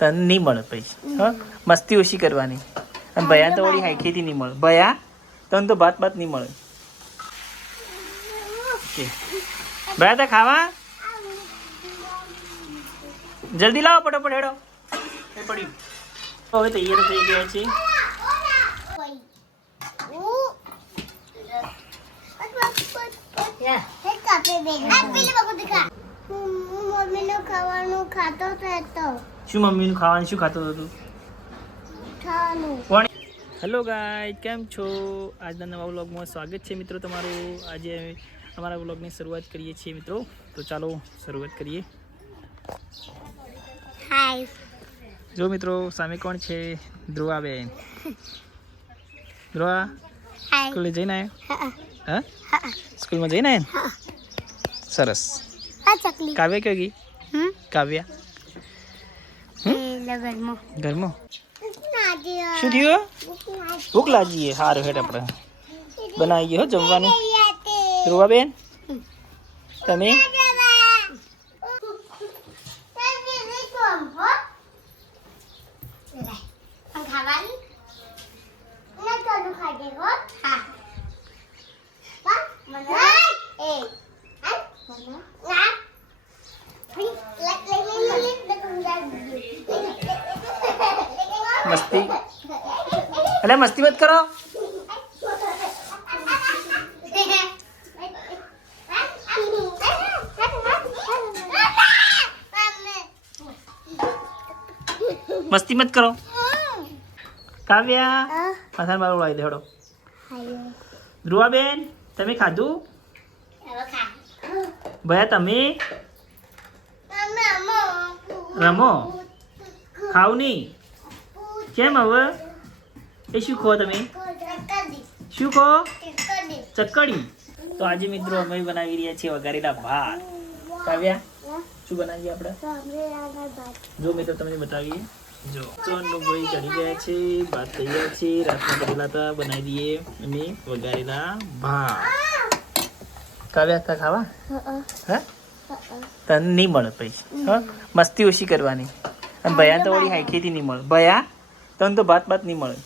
તને નહીં મળે પછી હા મસ્તી ઓછી કરવાની અને ભયા તો વળી હાઈખેથી નહીં મળે ભયા તને તો ભાત ભાત નહીં મળે ભયા તો ખાવા જલ્દી લાવો ફટાફટ હેડો એ પડ્યું હવે તૈયાર થઈ ગયા છે શું મમ્મીનું ખાવાનું શું ખાતો હતો તું હેલો ગાઈસ કેમ છો આજના નવા વ્લોગમાં સ્વાગત છે મિત્રો તમારું આજે અમારા વ્લોગની શરૂઆત કરીએ છીએ મિત્રો તો ચાલો શરૂઆત કરીએ હાય જો મિત્રો સામે કોણ છે ધ્રુવાબેન ધ્રુવા સ્કૂલે જઈને આવ્યો હા સ્કૂલમાં જઈને આવ્યા સરસ કાવ્ય ક્યાં ગઈ કાવ્યા ઘરમાં શું થયું ભૂખ લાગીએ સારું હેઠ આપણે બનાવીએ હો જમવાનું ધ્રુવાબેન તમે મસ્તી અલે મસ્તી મત કરો મસ્તી મત કરો કાવ્યા પાછા મારું લાવી દે હડો ધ્રુવાબેન તમે ખાધું ભયા તમે રમો ખાવ નહીં કેમ હવે એ શું ખો તમે શું ખો ચક્કડી તો આજે મિત્રો અમે બનાવી રહ્યા છીએ વઘારેલા ભાત કાવ્યા શું બનાવીએ આપણે જો મિત્રો તમને બતાવીએ જો ડુંગળી ચડી ગયા છે ભાત થઈ ગયા છે રાતના કરેલા હતા બનાવી દઈએ અને વઘારેલા ભાત કાવ્યા હતા ખાવા હા તને નહીં મળે પછી હા મસ્તી ઓછી કરવાની અને ભયા તો વળી હાઈખેથી નહીં મળે ભયા તને તો ભાત ભાત નહીં મળે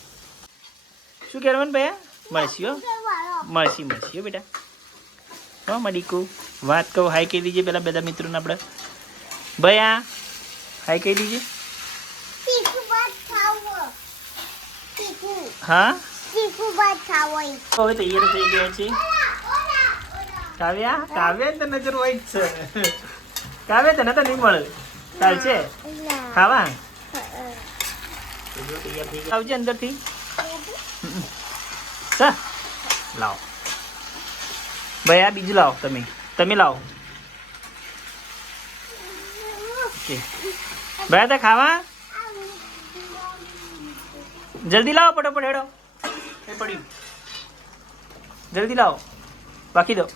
શું કહેવાનું ભયા મળશી હો મળશી હો બેટા હો મડીકુ વાત કહું હાઈ કહી દીજે પેલા બધા મિત્રોને આપણે ભયા હાઈ કહી દીજે હા હવે તૈયાર થઈ ગયા છે કાવ્યા કાવ્યા તો નજર હોય જ છે કાવ્યા તને તો નહીં મળે ચાલશે ખાવા આવજે અંદરથી લાવો ભાઈ આ બીજું લાવો તમે લાવો ભાઈ તો ખાવા જલ્દી લાવો ફટાફટ હેડો એ પડ્યું જલ્દી લાવો બાકી દો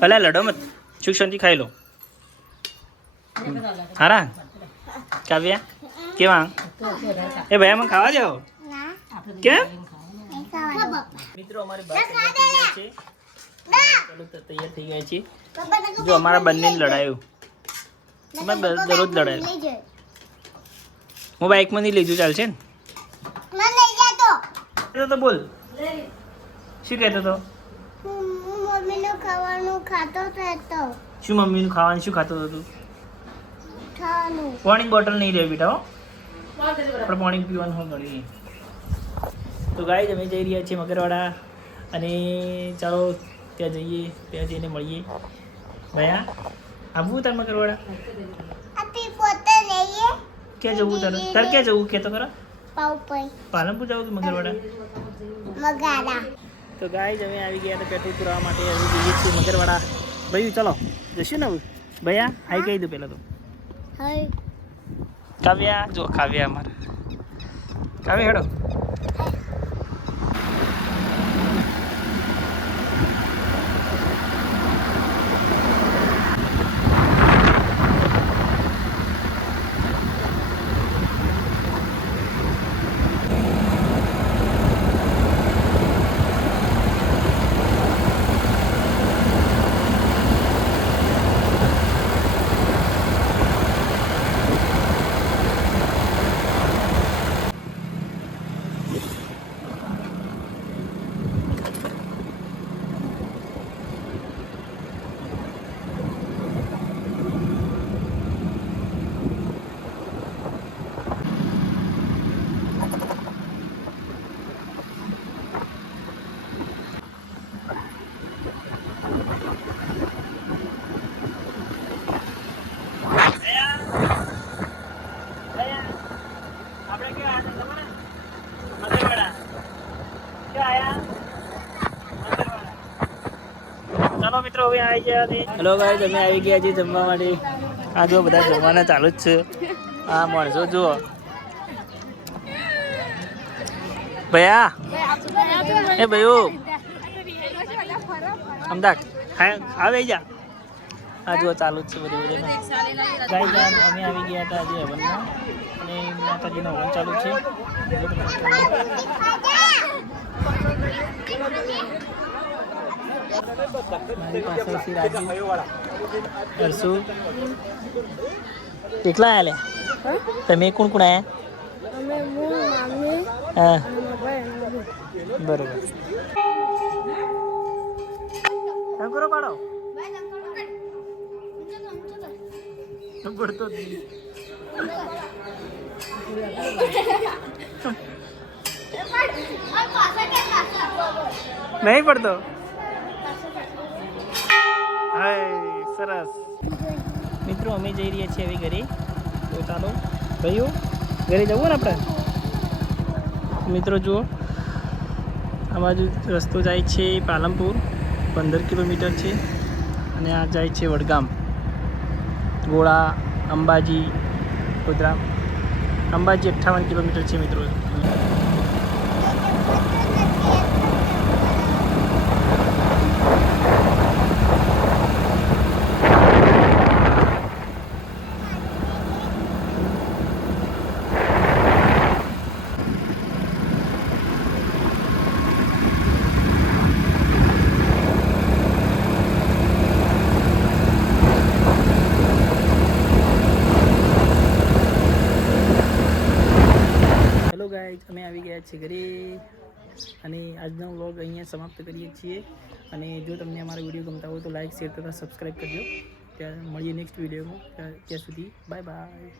ભલે લડો મત સુખ શાંતિ ખાઈ લો હારા કાવ્યા કેવા એ ભાઈ મને ખાવા જાઓ કેમ મિત્રો અમારી બાત તૈયાર થઈ ગયા છે જો અમારા બંને લડાયું દરરોજ લડાયું હું બાઇકમાં નહીં લઈ જઉં ચાલશે ને તો બોલ શું કહેતો હતો મમ્મીનું ખાવાનું ખાતો હતો શું મમ્મીનું ખાવાનું શું ખાતો હતો તું ખાવાનું પાણી બોટલ નહીં રહે બેટા હો આપણે પાણી પીવાનું હોય ઘણી તો ગાય અમે જઈ રહ્યા છીએ મગરવાડા અને ચાલો ત્યાં જઈએ ત્યાં જઈને મળીએ ભયા આવવું તાર મગરવાડા ક્યાં જવું તારે ક્યાં જવું કે તો ખરા પાલનપુર જવું કે મગરવાડા તો ગાય અમે આવી ગયા પેટ્રોલ પુરાવા માટે હવે જઈએ છીએ મગરવાડા ભાઈ ચાલો જશું ને ભયા હાઈ કહી દો પહેલાં તો કાવ્યા જો કાવ્યા અમારે કાવ્યા હેડો ચાલો મિત્રો હવે આવી ગયા છે. હેલો ગાઈસ, અમે આવી ગયા છીએ જમવા માટે. આ જો બધા જમવાના ચાલુ જ છે. આ માણસો જુઓ. ભૈયા એ ભાઈઓ અમદાવાદ આવે જા. આ જો ચાલુ જ છે બધું બધું. ગાઈસ અમે આવી ગયા હતા આજે હવનમાં અને માતાજીનો હવન ચાલુ છે. મારી પાછળ શ્રી રાજુ હર્ષુ એકલા આલે. તમે કોણ કોણ આયા? હા બરોબર. કરો પાડો પડતો જ નહીં પડતો. સરસ મિત્રો, અમે જઈ રહ્યા છીએ હવે ઘરે. તો ચાલો ભાઈઓ ઘરે જવું ને આપણે. મિત્રો જુઓ, આ બાજુ રસ્તો જાય છે પાલનપુર, 15 કિલોમીટર છે. અને આ જાય છે વડગામ, ગોળા, અંબાજી, ગોધરા. અંબાજી 58 કિલોમીટર છે મિત્રો. ગાઈઝ, અમે આવી ગયા છીએ ઘરે અને આજનો વ્લોગ અહીંયા સમાપ્ત કરીએ છીએ. અને જો તમને અમારો વિડીયો ગમતા હોય તો લાઈક, શેર તથા સબસ્ક્રાઈબ કરજો. ત્યાં મળીએ નેક્સ્ટ વિડીયોમાં. ત્યાં સુધી બાય બાય.